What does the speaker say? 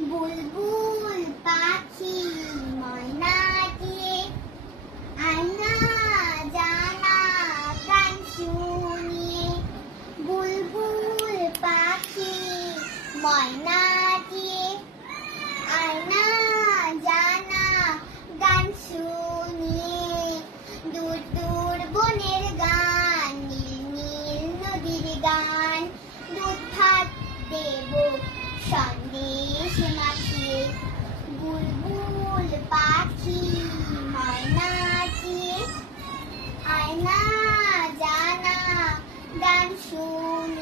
বুলবুল পাখি ময়নাটি আয়না জানা গান শুনিয়ে বুলবুল পাখি ময়নাটি আয়না জানা গান শুনিয়ে দূর দূর বনের গান নীল নীল নদীর গান দুধ ভাত দেব সন্দেশ মাখিয়ে বুলবুল পাখি ময়নাটি আয়না জানা গান শুনিয়ে